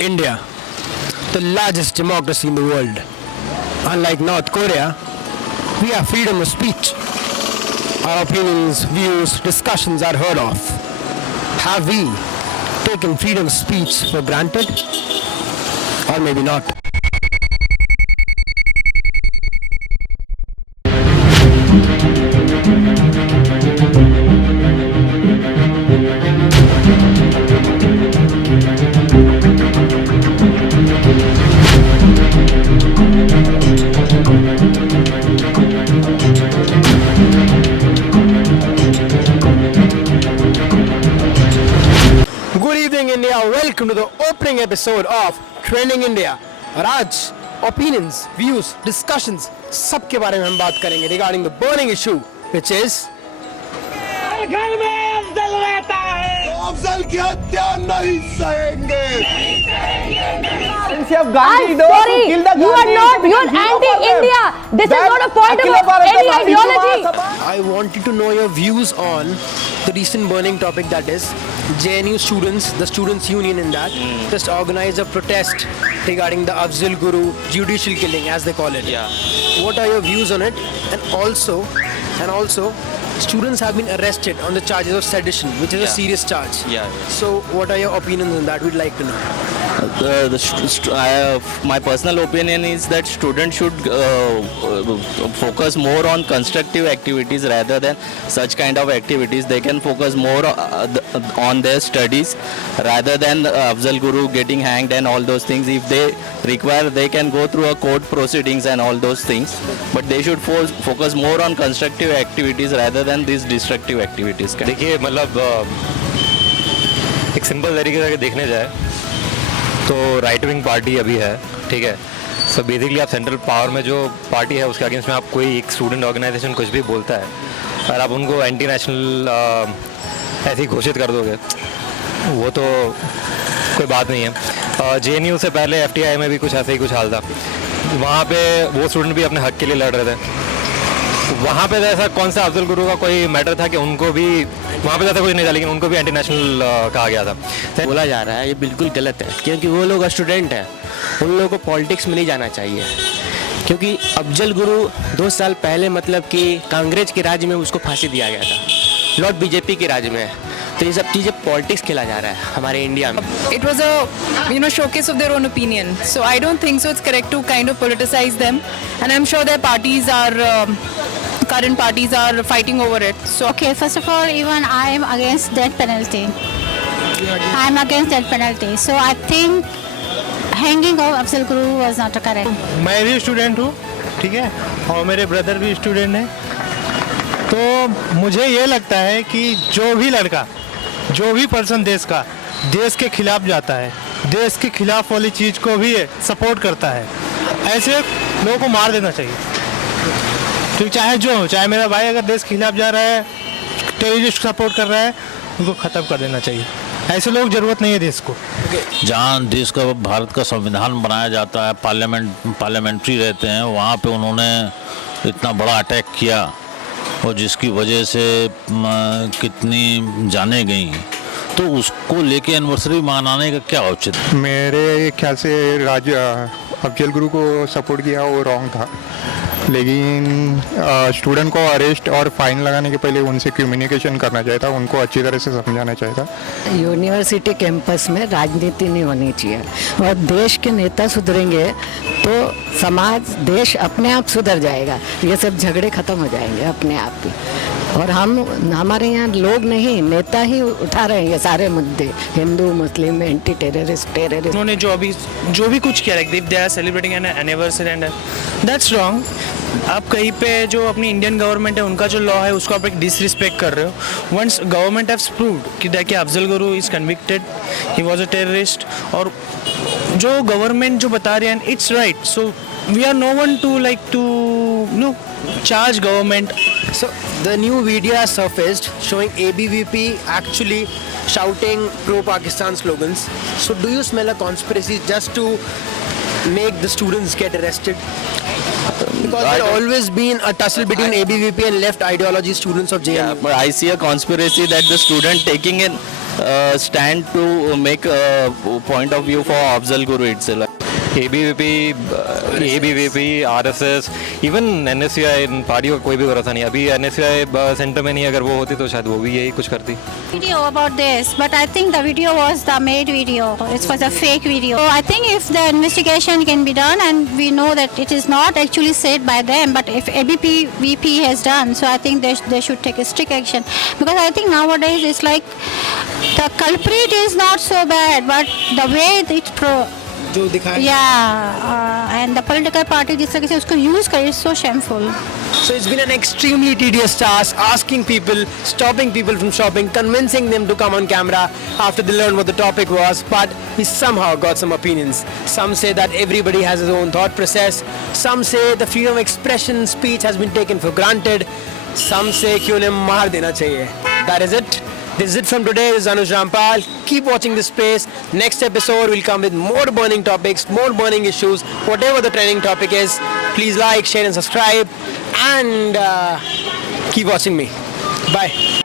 India, the largest democracy in the world. Unlike North Korea, we have freedom of speech. Our opinions, views, discussions are heard of. Have we taken freedom of speech for granted? Or maybe not. Good evening India, welcome to the opening episode of Trending India. और आज opinions, views, discussions सबके बारे में हम बात करेंगे regarding the burning issue which is घर में अफजल रहता है तो अफजल की हत्या नहीं सहेंगे I'm sorry, you are not, you are anti-India. This is not a point of any ideology. I wanted to know your views on the recent burning topic, that is JNU students, the students union in that, just organized a protest regarding the Afzal Guru judicial killing as they call it. Yeah. What are your views on it? And also, students have been arrested on the charges of sedition, which is a Yeah. serious charge. Yeah. So what are your opinions on that? We'd like to know. My personal opinion is that students should focus more on constructive activities rather than such kind of activities. They can focus more on their studies rather than Afzal Guru getting hanged and all those things. If they require, they can go through a court proceedings and all those things. But they should focus more on constructive activities rather than these destructive activities. देखिए मतलब एक simple तरीके से देखने जाए तो right wing party अभी है, ठीक है। सो बेसिकली आप सेंट्रल पावर में जो पार्टी है उसके अगेंस्ट में आप कोई एक स्टूडेंट ऑर्गेनाइजेशन कुछ भी बोलता है और आप उनको एंटी नेशनल ऐसे ही घोषित कर दोगे, वो तो कोई बात नहीं है। JNU से पहले FTI में भी कुछ ऐसे ही कुछ हाल था। वहाँ पे वो स्टूडेंट भी अपने हक के लिए लड़ रहे थे। वहाँ पे ऐसा कौन सा अफजल गुरु का कोई मैटर था कि उनको भी वहाँ पे ऐसा कुछ नहीं था, लेकिन उनको भी एंटी नेशनल कहा गया था। बोला जा रहा है ये बिल्कुल गलत है, क्योंकि वो लोग स्टूडेंट हैं, उन लोगों को पॉलिटिक्स में नहीं जाना चाहिए। क्योंकि अफजल गुरु 2 साल पहले मतलब कि कांग्रेस के राज में उसको फांसी दिया गया था, नॉट BJP के राज में। तो ये सब चीज़ें पॉलिटिक्स खेला जा रहा है हमारे इंडिया में। It was a showcase of their own opinion. So I don't think so it's correct to kind of politicize them. And I'm sure their parties are, current parties are fighting over it. So Okay, first of all, even I am against death penalty. I am against death penalty. So I think hanging of Afzal Guru was not correct. मैं भी student हूँ, ठीक है, और मेरे brother भी student हैं। तो मुझे ये लगता है कि जो भी लड़का, जो भी पर्सन देश के खिलाफ जाता है, देश के खिलाफ वाली चीज़ को भी सपोर्ट करता है, ऐसे लोगों को मार देना चाहिए। तो चाहे जो हो, चाहे मेरा भाई अगर देश के खिलाफ जा रहा है, टेररिस्ट सपोर्ट कर रहा है, उनको ख़त्म कर देना चाहिए। ऐसे लोग ज़रूरत नहीं है देश को। जहाँ देश का भारत का संविधान बनाया जाता है, पार्लियामेंट्री रहते हैं, वहाँ पे उन्होंने इतना बड़ा अटैक किया और जिसकी वजह से कितनी जानें गई, तो उसको लेके एनिवर्सरी मनाने का क्या औचित्य? मेरे ख्याल से अफजल गुरु को सपोर्ट किया वो रॉन्ग था, लेकिन स्टूडेंट को अरेस्ट और फाइन लगाने के पहले उनसे कम्युनिकेशन करना चाहिए था, उनको अच्छी तरह से समझाना चाहिए था। यूनिवर्सिटी कैंपस में राजनीति नहीं होनी चाहिए, और देश के नेता सुधरेंगे तो समाज, देश अपने आप सुधर जाएगा। ये सब झगड़े खत्म हो जाएंगे अपने आप ही। और हमारे यहाँ लोग नहीं, नेता ही उठा रहे हैं ये सारे मुद्दे, हिंदू मुस्लिम, एंटी टेररिस्ट। उन्होंने जो भी कुछ किया, like they are celebrating an anniversary and that's wrong. आप कहीं पे जो अपनी इंडियन गवर्नमेंट है उनका जो लॉ है उसको आप एक डिसरिस्पेक्ट कर रहे हो। वंस गवर्नमेंट हैव्स प्रूव्ड कि देखिए Afzal Guru is convicted, he was a terrorist, और जो गवर्नमेंट जो बता रही है it's right, so we are no one to like to no charge government. So the new video has surfaced showing ABVP actually shouting pro-Pakistan slogans. So do you smell a conspiracy just to make the students get arrested? Because there always been a tussle between ABVP and left ideology students of JNU. Yeah, but I see a conspiracy that the student taking in stand to make a point of view for Afzal Guru itself. ABVP, RSS, even NSCI, इन पार्टियों का कोई भी भरोसा नहीं. अभी NSCI centre में नहीं, अगर वो होती तो शायद वो भी यही कुछ करती. Video about this, but I think the video was the made video. It was a fake video. So I think if the investigation can be done, and we know that it is not actually said by them, but if ABVP has done, so I think they should take a strict action, because I think nowadays it's like the culprit is not so bad, but the way it जो दिखाया and the political party जिस तरह से उसको use करे is so shameful. So it's been an extremely tedious task, asking people, stopping people from shopping, convincing them to come on camera after they learned what the topic was, but we somehow got some opinions. Some say that everybody has his own thought process. Some say the freedom of expression speech has been taken for granted. Some say कि उन्हें मार देना चाहिए. That is it. This is it from today. This is Anuj Rampal. Keep watching this space. Next episode will come with more burning topics, more burning issues. Whatever the trending topic is, please like, share and subscribe. And keep watching me. Bye.